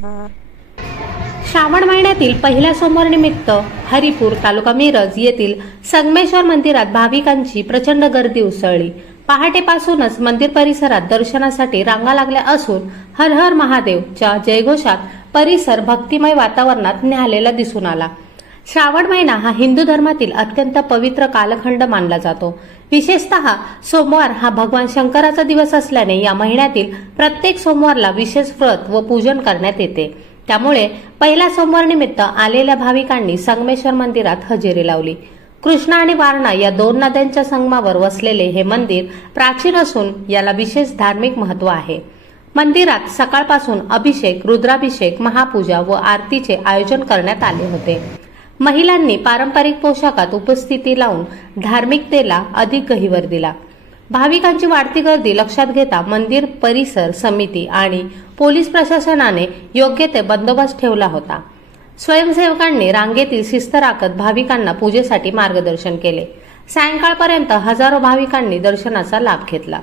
श्रावण महिन्यातील पहिल्या सोमवार निमित्त हरिपूर तालुका मिरज येथील संगमेश्वर मंदिरात भाविकांची प्रचंड गर्दी उसळली. पहाटेपासूनच मंदिर परिसरात दर्शनासाठी रांगा लागल्या असून हर हर महादेवच्या जयघोषात परिसर भक्तिमय वातावरणात न्याहालेला दिसून आला. श्रावण महिना हा हिंदू धर्मातील अत्यंत पवित्र कालखंड मानला जातो. विशेषतः सोमवार हा भगवान शंकराचा दिवस असल्याने या महिन्यातील प्रत्येक सोमवारला विशेष व्रत व पूजन करण्यात येते. त्यामुळे पहिल्या सोमवार निमित्त आलेल्या भाविकांनी संगमेश्वर मंदिरात हजेरी लावली. कृष्णा आणि वारणा या दोन नद्यांच्या संगमावर वसलेले हे मंदिर प्राचीन असून याला विशेष धार्मिक महत्त्व आहे. मंदिरात सकाळपासून अभिषेक रुद्राभिषेक महापूजा व आरतीचे आयोजन करण्यात आले होते. महिलांनी पारंपरिक पोशाखात उपस्थिती लावून धार्मिकतेला अधिक गहिवर दिला. भाविकांची वाढती गर्दी लक्षात घेता मंदिर परिसर समिती आणि पोलीस प्रशासनाने योग्य ते बंदोबस्त ठेवला होता. स्वयंसेवकांनी रांगेतील शिस्त राखत भाविकांना पूजेसाठी मार्गदर्शन केले. सायंकाळपर्यंत हजारो भाविकांनी दर्शनाचा लाभ घेतला.